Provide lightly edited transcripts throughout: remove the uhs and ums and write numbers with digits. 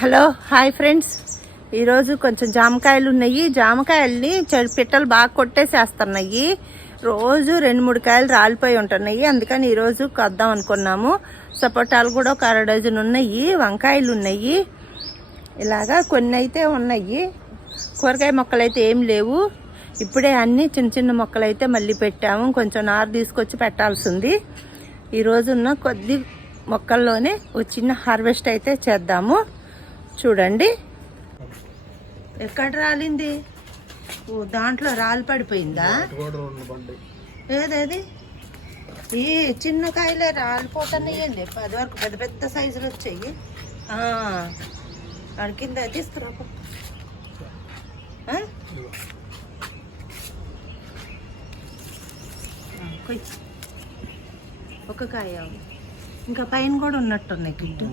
Hello hi friends, ఈరోజు కొంచెం జామకాయలు ఉన్నాయి. జామకాయల్ని పిట్టలు బాగా కొట్టేసేస్తున్నాయి. రోజు 2-3 కాయలు రాలిపోయి ఉంటున్నాయి. అందుకని ఈరోజు కొద్దాం అనుకున్నాము. సపోటాలు కూడా ఒక 1/2 డజన్ ఉన్నాయి. వంకాయలు ఉన్నాయి. ఇలాగా కొన్ని అయితే ఉన్నాయి. కూరగాయ మొక్కలు అయితే ఏం లేవు. ఇప్పుడే అన్ని చిన్న చిన్న మొక్కలు అయితే మళ్ళీ పెట్టాము. కొంచెం నారు తీసుకొచ్చి పెట్టాల్సింది. ఈరోజున్న కొద్ది మొక్కల్లోనే ఒక చిన్న హార్వెస్ట్ అయితే చేద్దాము. చూడండి ఎక్కడ రాలింది. ఓ దాంట్లో రాలి పడిపోయిందా? ఏదేది ఈ చిన్న కాయలే రాలిపోతున్నాయండి. 10 వరకు పెద్ద పెద్ద సైజులు వచ్చాయి. దాని కింద తీసుకురా. ఒక కాయ ఇంకా పైన కూడా ఉన్నట్టున్నాయి. కిట్టు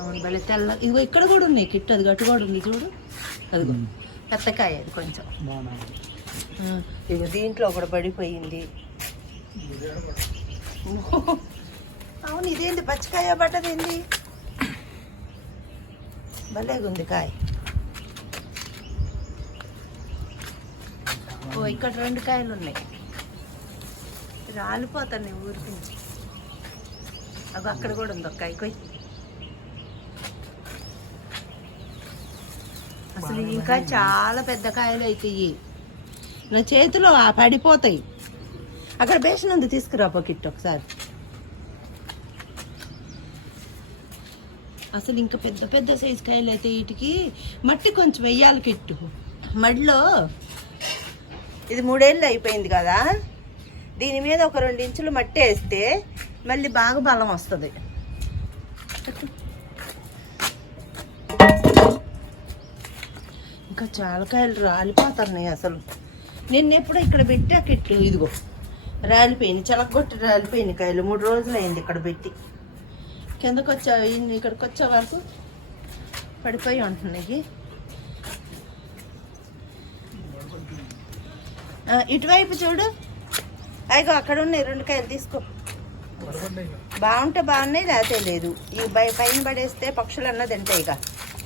అవును, భలే తెల్ల. ఇదిగో ఇక్కడ కూడా ఉన్నాయి కిట్టు. అది గట్టు కూడా ఉంది చూడు. అదిగో పెద్దకాయ. అది కొంచెం ఇగో దీంట్లో ఒకటి పడిపోయింది. అవును, ఇదేంటి పచ్చికాయ పడ్డదేంది? భలేగుంది కాయ. ఓ ఇక్కడ 2 కాయలు ఉన్నాయి. రాలిపోతాయి ఊరికి నుంచి. అవి అక్కడ కూడా ఉంది ఒక కాయ. కొయ్యి. అసలు ఇంకా చాలా పెద్ద కాయలు అవుతాయి. నా చేతిలో పడిపోతాయి. అక్కడ బేషన్ ఉంది, తీసుకురా కిట్టు ఒకసారి. అసలు ఇంకా పెద్ద పెద్ద సైజు కాయలు అయితే వీటికి మట్టి కొంచెం వెయ్యాలి కిట్టు. మడిలో ఇది 3 ఏళ్ళు అయిపోయింది కదా. దీని మీద ఒక 2 ఇంచులు మట్టి వేస్తే మళ్ళీ బాగా బలం వస్తుంది. ఇంకా చాలా కాయలు రాలిపోతున్నాయి. అసలు నిన్నెప్పుడు ఇక్కడ పెట్టా కిట్లు. ఇదిగో రాలిపోయింది, చెలగొట్టి రాలిపోయింది కాయలు. 3 రోజులు అయింది ఇక్కడ పెట్టి. కిందకు వచ్చా ఇక్కడికి వచ్చే వరకు పడిపోయి ఉంటున్నాయి. ఇటువైపు చూడు. అయ్యో అక్కడ ఉన్నాయి 2 కాయలు, తీసుకో. బాగుంటే బాగున్నాయి, లేతే లేదు. ఈ పైన పడేస్తే పక్షులు అన్న తింటాయి. ఇక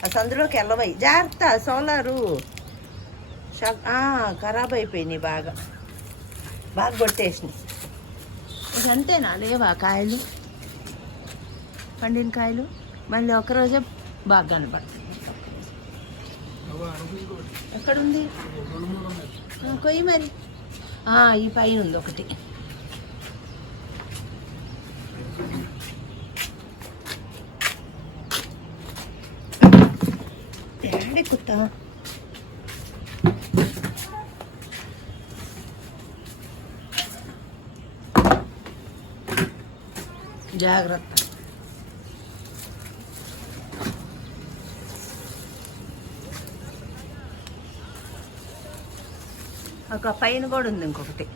అసలు అందులోకి వెళ్ళవై. జాగ్రత్త, సోలారు ఖరాబ్ అయిపోయినాయి. బాగా కొట్టేసినాయి. ఇది అంతేనా? లేవా కాయలు? పండిన కాయలు మళ్ళీ ఒకరోజే బాగా కనపడతాయి. ఎక్కడుంది? కొయ్యి మరి. ఈ పైన ఉంది ఒకటి. కుత్తా జాగ్రత్త. ఒక పైన కూడా ఉంది ఇంకొకటి.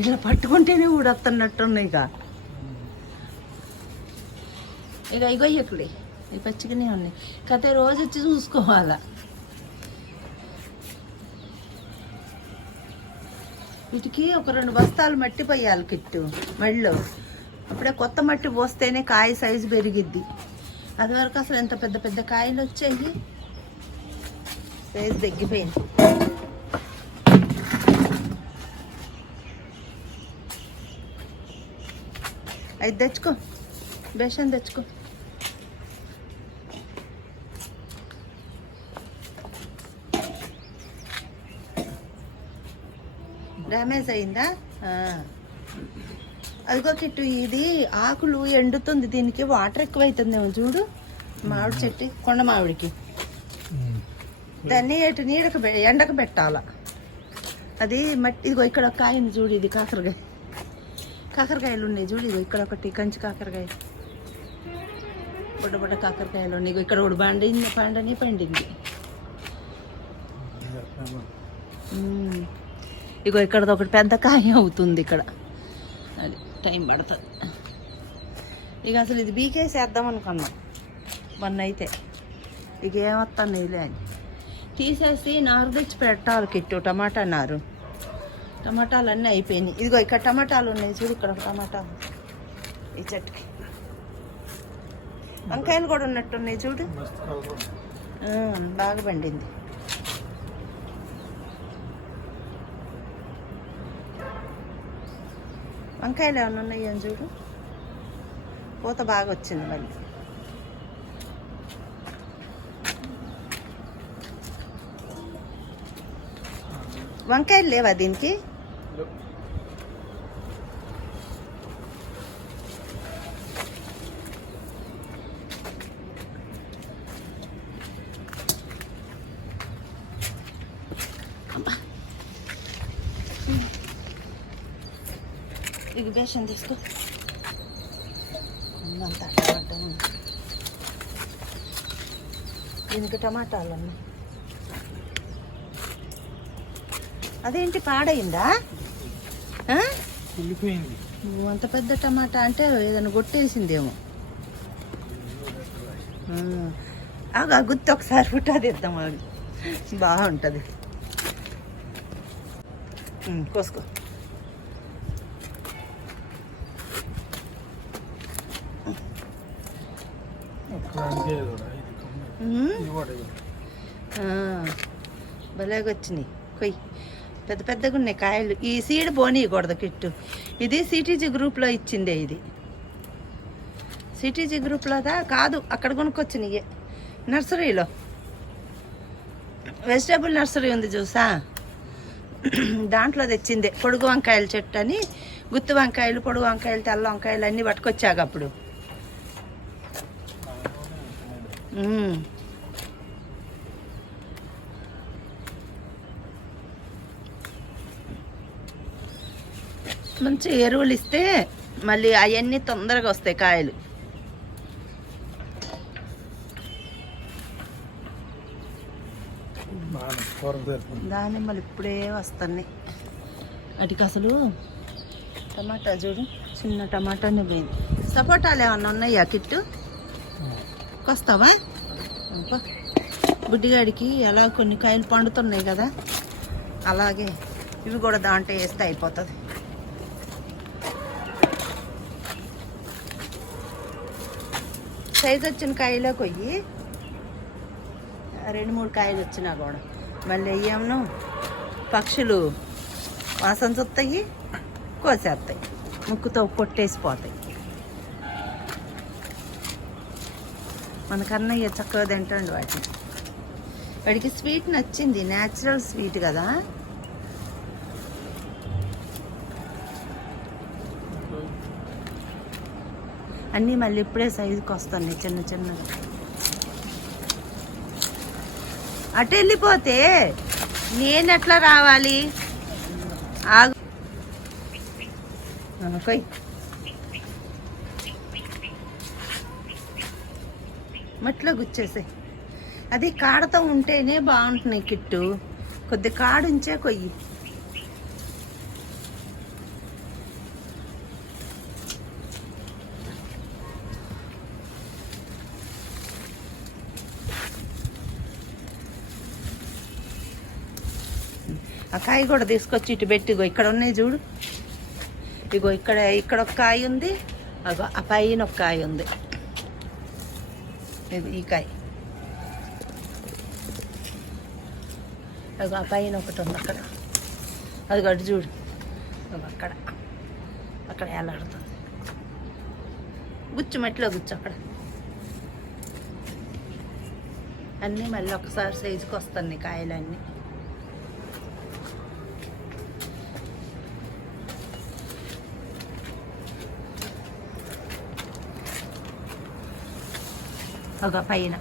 ఇట్లా పట్టుకుంటేనే ఊడొస్తున్నట్టున్నాయి. ఇక ఇగో ఇక్కడే ఇవి పచ్చిగానే ఉన్నాయి. కథ రోజు వచ్చి చూసుకోవాలా. వీటికి ఒక 2 బస్తాలు మట్టి పోయాలి కిట్టు మళ్ళీ. అప్పుడే కొత్త మట్టి పోస్తేనే కాయ సైజు పెరిగిద్ది. అది వరకు అసలు ఎంత పెద్ద పెద్ద కాయలు వచ్చాయి. సైజు తగ్గిపోయింది. అది తెచ్చుకో, బేషన్ తెచ్చుకో. డ్యామేజ్ అయిందా? అదిగో కిట్టు, ఇది ఆకులు ఎండుతుంది. దీనికి వాటర్ ఎక్కువ అవుతుందేమో చూడు. మామిడి చెట్టు, కొండ మామిడికి దాన్ని నీడకు ఎండకు పెట్టాల. అది మట్టి. ఇదిగో ఇక్కడ ఒక కాయని చూడు. ఇది కాకరకాయలు ఉన్నాయి చూడు. ఇదిగో ఇక్కడ ఒకటి కంచి కాకరకాయ, బుడ్డ కాకరకాయలు ఉన్నాయి. ఇక్కడ కూడా పండింది. ఇగో ఇక్కడ ఒకటి పెద్ద కాయ అవుతుంది. ఇక్కడ అది టైం పడుతుంది. ఇక అసలు ఇది బీకేసేద్దాం అనుకున్నాం మొన్న అయితే. ఇక ఏమొస్తాను నీళ్ళే అని తీసేసి నారు తెచ్చి పెట్టాలి కిట్టు. టమాటా నారు టమాటాలు అన్నీ అయిపోయినాయి. ఇదిగో ఇక్కడ టమాటాలు ఉన్నాయి చూడు, ఇక్కడ ఒక టమాటా ఈ చెట్టుకి. వంకాయలు కూడా ఉన్నట్టున్నాయి చూడు, బాగా పండింది. వంకాయలు ఏమైనా ఉన్నాయి అని చూడు, పూత బాగా వచ్చింది మళ్ళీ. వంకాయలు లేవా దీనికి? ఇది బేషన్ తీసుకో. అంతా టమాటా దీనికి టమాటాలు అన్నీ. అదేంటి పాడైందా? అంత పెద్ద టమాటా అంటే ఏదైనా కొట్టేసిందేమో. ఆ గుత్తి ఒకసారి పుట్టాది ఇద్దాం, అది బాగుంటుంది. కోసుకో. భలేగా వచ్చినాయి, కొయ్యి. పెద్ద పెద్దగా ఉన్నాయి కాయలు. ఈ సీడ్ పోనీయకూడదు కిట్టు. ఇది సిటీజీ గ్రూప్లో ఇచ్చిందే. ఇది సిటీజీ గ్రూప్లోదా కాదు, అక్కడ కొనుక్కొచ్చినాయి నర్సరీలో. వెజిటేబుల్ నర్సరీ ఉంది చూసా, దాంట్లో తెచ్చిందే. పొడుగు వంకాయల చెట్టు అని, గుత్తి వంకాయలు, పొడుగు వంకాయలు, తెల్ల వంకాయలు అన్నీ పట్టుకొచ్చాక అప్పుడు. మంచి ఎరువులు ఇస్తే మళ్ళీ అవన్నీ తొందరగా వస్తాయి కాయలు. దానిమ్మలు ఇప్పుడే వస్తున్నాయి. వాటికి అసలు టమాటా చూడు, చిన్న టమాటానే పోయింది. సపోటాలు ఏమన్నా ఉన్నాయా కిట్టు? వస్తావా? బుడ్డిగాడికి ఎలా కొన్ని కాయలు పండుతున్నాయి కదా, అలాగే ఇవి కూడా దాంట్లో వేస్తే అయిపోతుంది. సైజు వచ్చిన కాయలో కొయ్యి, 2-3 కాయలు వచ్చినా కూడా మళ్ళీ అయ్యాము పక్షులు వాసన చూస్తాయి, కోసేస్తాయి, ముక్కుతో పొట్టేసిపోతాయి. మన కన్నయ్య చక్కగా తింటాడు వాటిని. వాడికి స్వీట్ నచ్చింది, న్యాచురల్ స్వీట్ కదా. అన్నీ మళ్ళీ ఇప్పుడే సైజుకి వస్తున్నాయి చిన్న చిన్నగా. అటు వెళ్ళిపోతే నేను ఎట్లా రావాలి? ఆగు, కొయ్. మట్లో గుచ్చేసాయి. అది కాడతో ఉంటేనే బాగుంటున్నాయి కిట్టు, కొద్ది కాడుంచే కొయ్యి. ఆ కాయ కూడా తీసుకొచ్చి ఇటు పెట్టి, ఇగో ఇక్కడ ఉన్నాయి చూడు, ఇగో ఇక్కడ ఒక కాయ ఉంది, అగో ఆ పైన ఒక కాయ ఉంది. ఇది ఈ కాయ, అగో ఆ పైన ఒకటి ఉంది అక్కడ, అది గడ్డి చూడు, అక్కడ ఎలాడుతుంది. గుచ్చు మట్టిలో గుచ్చు అక్కడ. అన్నీ మళ్ళీ ఒకసారి సైజుకి వస్తాయి కాయలన్నీ. ఒక పైన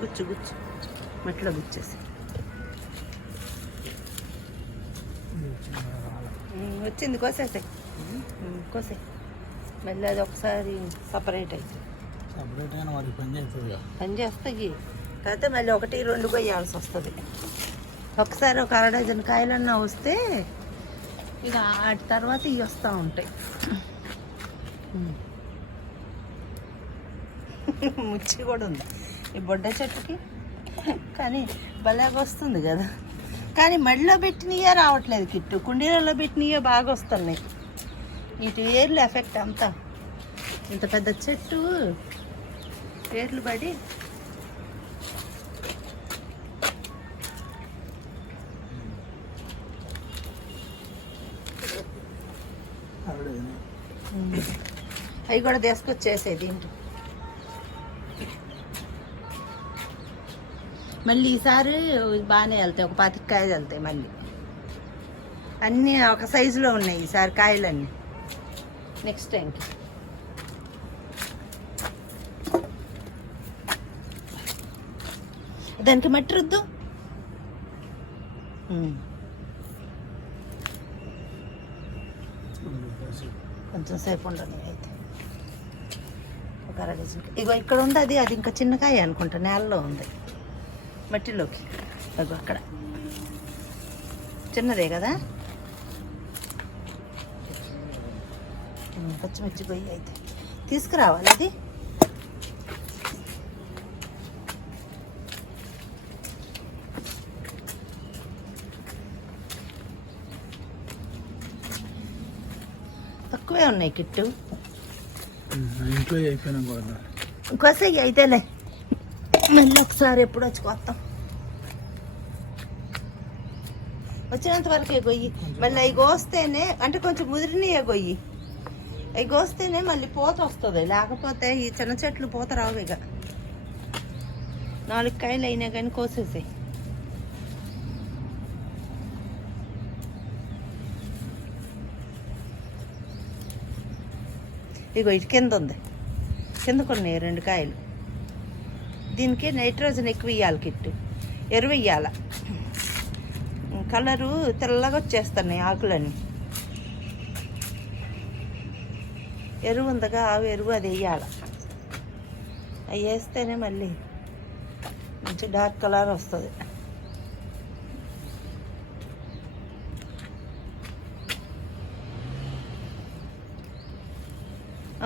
గుచ్చు గుచ్చు మట్టిలో గుచ్చేసి వచ్చింది. కోసేసాయి, కోసే మళ్ళీ అది ఒకసారి సపరేట్ అయితే పని చేస్తాయి. కాకపోతే మళ్ళీ 1-2 కొయ్యాల్సి వస్తుంది. ఒకసారి ఒక 1/2 డజన్ కాయలన్నా వస్తే ఇక వాటి తర్వాత ఇవి వస్తూ ఉంటాయి. ముచ్చి కూడా ఉంది ఈ బొడ్డ చెట్టుకి. కానీ భలేగా వస్తుంది కదా. కానీ మడిలో పెట్టినయే రావట్లేదు కిట్టు, కుండీలలో పెట్టినయే బాగా వస్తున్నాయి. ఇటు ఏర్లు ఎఫెక్ట్ అంతా. ఇంత పెద్ద చెట్టు ఏర్లు పడి అవి కూడా తీసుకొచ్చేసేది ఇంటి. మళ్ళీ ఈసారి బాగానే వెళ్తాయి, ఒక 25 కాయలు వెళ్తాయి మళ్ళీ. అన్నీ ఒక సైజులో ఉన్నాయి ఈసారి కాయలన్నీ. నెక్స్ట్ టైంకి దానికి మట్టి రుద్దు. కొంచెం సేపు ఉండదు అయితే. ఒక అరగజన్ ఇగో ఇక్కడ ఉంది అది. అది ఇంకా చిన్నకాయ అనుకుంటా, నేలలో ఉంది మట్టిలోకి. అగో అక్కడ చిన్నదే కదా. పచ్చిమిర్చి పొయ్యి అయితే తీసుకురావాలి అది. తక్కువే ఉన్నాయి కిట్టు. ఇంట్లో అయిపోయినా ఇంకోసేపు అయితేలే, మళ్ళీ ఒకసారి ఎప్పుడు వచ్చి కొత్తాం. వచ్చినంత వరకే గొయ్యి. మళ్ళీ అవి కోస్తేనే, అంటే కొంచెం ముదిరినయే గొయ్యి. అవి కోస్తేనే మళ్ళీ పూత వస్తుంది, లేకపోతే ఈ చిన్న చెట్లు పూత రావు. ఇక 4 కాయలు అయినా కానీ కోసేసాయి. ఇగో ఇటు కింద ఉంది, కింద కొన్ని 2 కాయలు. దీనికి నైట్రోజన్ ఎక్కువ ఇవ్వాలి కిట్టు, ఎరువు ఇవ్వాల. కలరు తెల్లగా వచ్చేస్తున్నాయి ఆకులన్నీ. ఎరువు ఉందగా, ఆవు ఎరువు అది వేయాలి. అవి వేస్తేనే మళ్ళీ మంచి డార్క్ కలర్ వస్తుంది.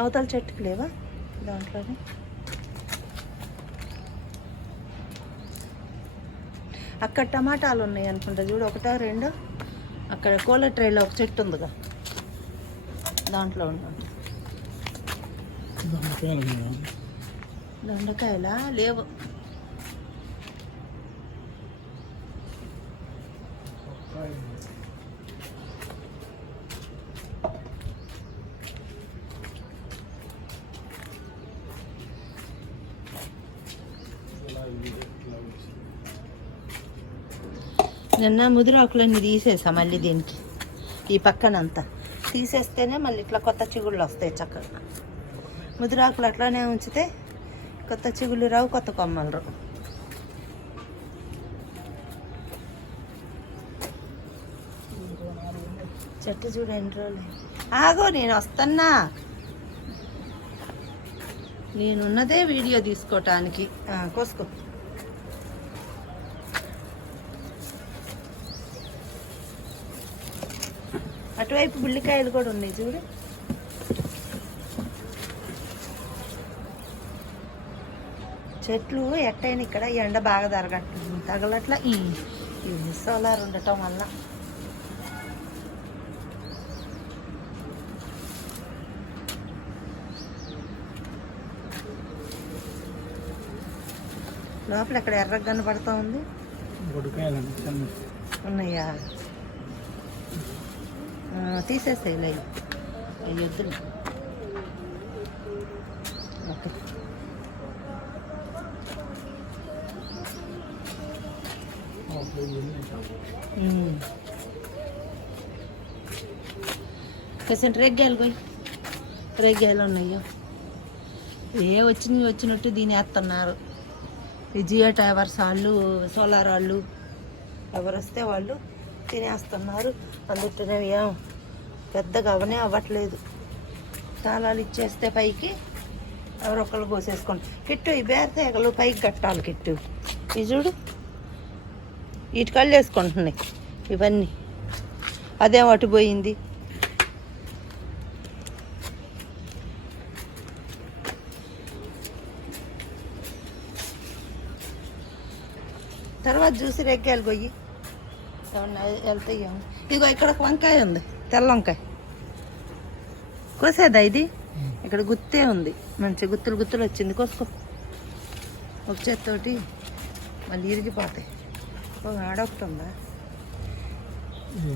అవతల చెట్టుకు లేవా దాంట్లోనే? అక్కడ టమాటాలు ఉన్నాయి అనుకుంటా చూడు, 1, 2. అక్కడ కోల ట్రైలో ఒక చెట్టు ఉందిగా, దాంట్లో ఉన్నాయి. దొండకాయలా లేవు. నిన్న ముదిరాకులన్నీ తీసేసా మళ్ళీ దీనికి. ఈ పక్కనంతా తీసేస్తేనే మళ్ళీ ఇట్లా కొత్త చిగుళ్ళు వస్తాయి చక్కగా. ముదిరాకులు అట్లానే ఉంచితే కొత్త చిగుళ్ళు రావు, కొత్త కొమ్మలు రావు. చెట్టు చూడు ఎన్ని రోజులు. ఆగో నేను వస్తున్నా, నేనున్నదే వీడియో తీసుకోవటానికి. కోసుకో. అటువైపు బుల్లికాయలు కూడా ఉన్నాయి చూడు. చెట్లు ఎట్టయినా ఇక్కడ ఎండ బాగా తగలట్లా. ఈ సోలార్ ఉండటం వల్ల. లోపల ఎక్కడ ఎర్రగా కనపడతా ఉంది. ఉన్నాయా? తీసేస్తాయి లేదు ఎద్దులు. ఓకే. పెసెంట్ రేగ్గాయలు పోయి, రేగ్గాయలు ఉన్నాయో వచ్చినట్టు దీని వేస్తున్నారు. ఈ జియో టవర్స్ వాళ్ళు, సోలార్ వాళ్ళు ఎవరు వస్తే వాళ్ళు తినేస్తున్నారు. అందుకనే ఏం పెద్దగా అవనే అవ్వట్లేదు. తాళాలు ఇచ్చేస్తే పైకి ఎవరొక్కళ్ళు కోసేసుకోండి. కిట్టు ఈ బేరతీగలు పైకి కట్టాలి కిట్టు. ఇది చూడు, వీటి కళ్ళు వేసుకుంటున్నాయి ఇవన్నీ. అదేం అటు పోయింది. తర్వాత చూసి రెగ్గాయలు కొయ్యి ఏమన్నా వెళ్తాయి. ఇదిగో ఇక్కడ ఒక వంకాయ ఉంది, తెల్ల వంకాయ కోసేదా ఇది? ఇక్కడ గుత్తే ఉంది, మంచి గుత్తులు గుత్తులు వచ్చింది, కోసుకో. ఒక చేత్తోటి మళ్ళీ ఇరిగిపోతాయి. ఆడొకటి ఉందా?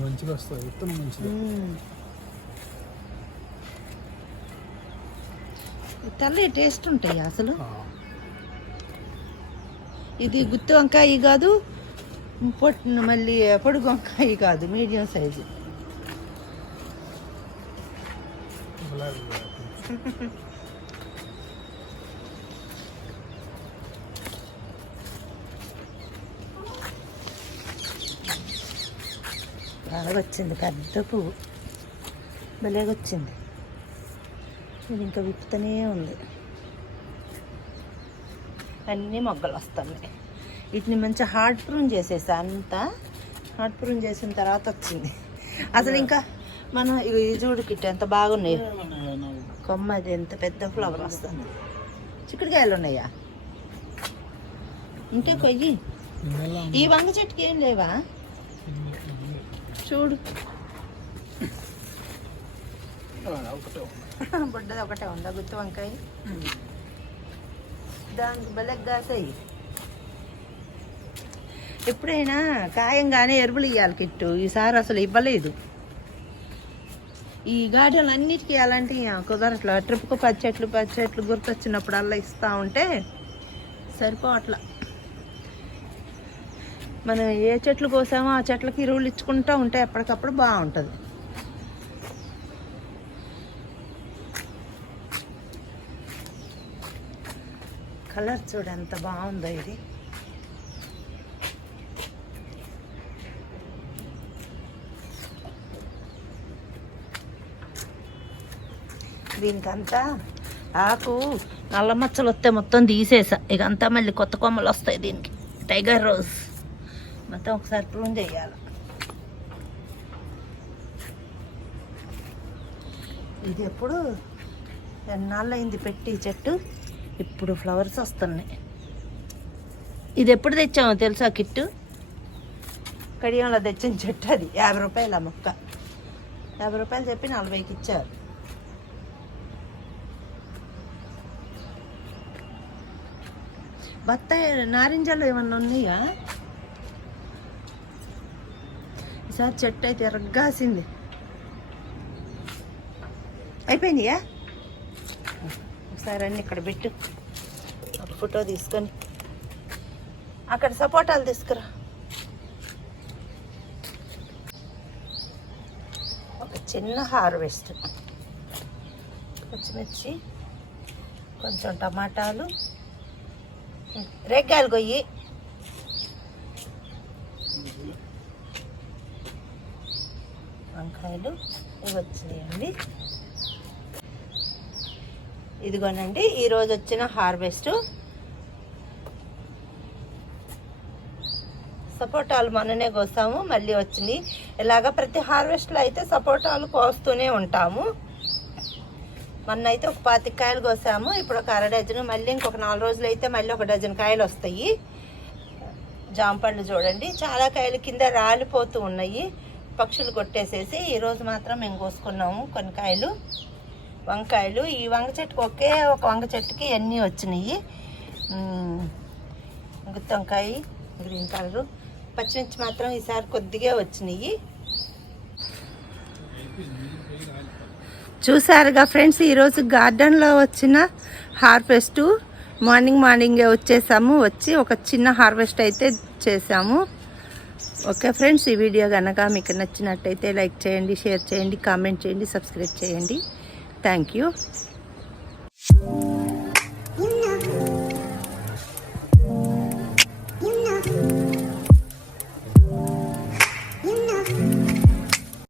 మంచిగా వస్తుంది, విత్తనం మంచిది. తెల్ల టేస్ట్ ఉంటాయి అసలు. ఇది గుత్తి వంకాయ కాదు, మళ్ళీ పొడుగు వంకాయ కాదు, మీడియం సైజు. బాగా వచ్చింది, పెద్ద పువ్వు భలేగా వచ్చింది. ఇది ఇంకా విప్పుతూనే ఉంది, అన్నీ మొగ్గలు వస్తున్నాయి. వీటిని మంచి హార్డ్ ప్రూన్ చేసేసా, అంతా హార్డ్ ప్రూన్ చేసిన తర్వాత వచ్చింది అసలు. ఇంకా మనం ఈ చూడు కిట్ ఎంత బాగున్నాయి, కొమ్మ అది ఎంత పెద్ద ఫ్లవర్ వస్తుంది. చిక్కుడుకాయలు ఉన్నాయా? ఇంకా కొయ్యి. ఈ వంగ చెట్టుకి ఏం లేవా? చూడు బుడ్డది ఒకటే ఉందా గుత్తి వంకాయ? దానికి బలెగ్ కాసాయి. ఎప్పుడైనా ఖాయంగానే ఎరువులు ఇవ్వాలి కిట్టు, ఈసారి అసలు ఇవ్వలేదు. ఈ గార్డెన్లు అన్నిటికీ అలాంటి కుదరట్లా. ట్రిప్కు 10 చెట్లు గుర్తొచ్చినప్పుడల్లా ఇస్తూ ఉంటే సరిపోవట్లా. మనం ఏ చెట్లు కోసామో ఆ చెట్లకి ఎరువులు ఇచ్చుకుంటూ ఉంటే ఎప్పటికప్పుడు బాగుంటుంది. కలర్ చూడు ఎంత బాగుందో ఇది. దీనికంతా ఆకు నల్ల మచ్చలు వస్తే మొత్తం తీసేసా. ఇక అంతా మళ్ళీ కొత్త కొమ్మలు వస్తాయి దీనికి. టైగర్ రోజ్ మొత్తం ఒకసారి ప్రూన్ చేయాలి. ఇది ఎప్పుడు ఎన్నాళ్ళు అయింది పెట్టి చెట్టు, ఇప్పుడు ఫ్లవర్స్ వస్తున్నాయి. ఇది ఎప్పుడు తెచ్చామో తెలుసా కిట్టు? కడియంలో తెచ్చిన చెట్టు అది. 50 రూపాయలు ఆ మొక్క. 50 రూపాయలు చెప్పి 40కి ఇచ్చారు. బత్తాయి నారింజలు ఏమన్నా ఉన్నాయా? ఈసారి చెట్టు అయితే ఎరగాసింది. అయిపోయినాయా? ఒకసారి అన్నీ ఇక్కడ పెట్టు, ఒక ఫోటో తీసుకొని. అక్కడ సపోటాలు తీసుకురా. ఒక చిన్న హార్వెస్ట్, పచ్చిమిర్చి, కొంచెం టమాటాలు, రేగ్గాయలు కొయ్యి, వంకాయలు ఇవి వచ్చినాయండి. ఇదిగోనండి ఈరోజు వచ్చిన హార్వెస్ట్. సపోటాలు మొన్ననే కోసాము, మళ్ళీ వచ్చినాయి. ఇలాగ ప్రతి హార్వెస్ట్లో అయితే సపోటాలు కోస్తూనే ఉంటాము. మొన్న అయితే ఒక 25 కాయలు కోసాము, ఇప్పుడు ఒక 1/2 డజను. మళ్ళీ ఇంకొక 4 రోజులు అయితే మళ్ళీ 1 డజన్ కాయలు వస్తాయి. జాంపండ్లు చూడండి, చాలా కాయలు కింద రాలిపోతూ ఉన్నాయి, పక్షులు కొట్టేసేసి. ఈరోజు మాత్రం మేము కోసుకున్నాము కొన్ని కాయలు. వంకాయలు ఈ వంగ చెట్టుకు ఒకే ఒక వంగ చెట్టుకి ఎన్ని వచ్చినాయి. గుత్తి వంకాయ గ్రీన్ కలరు, పచ్చిమిర్చి మాత్రం ఈసారి కొద్దిగా వచ్చినాయి. చూసారుగా ఫ్రెండ్స్, ఈరోజు గార్డెన్లో వచ్చిన హార్వెస్ట్. మార్నింగే వచ్చేసాము. వచ్చి ఒక చిన్న హార్వెస్ట్ అయితే చేసాము. ఓకే ఫ్రెండ్స్, ఈ వీడియో కనుక మీకు నచ్చినట్టయితే లైక్ చేయండి, షేర్ చేయండి, కామెంట్ చేయండి, సబ్స్క్రైబ్ చేయండి. Thank you.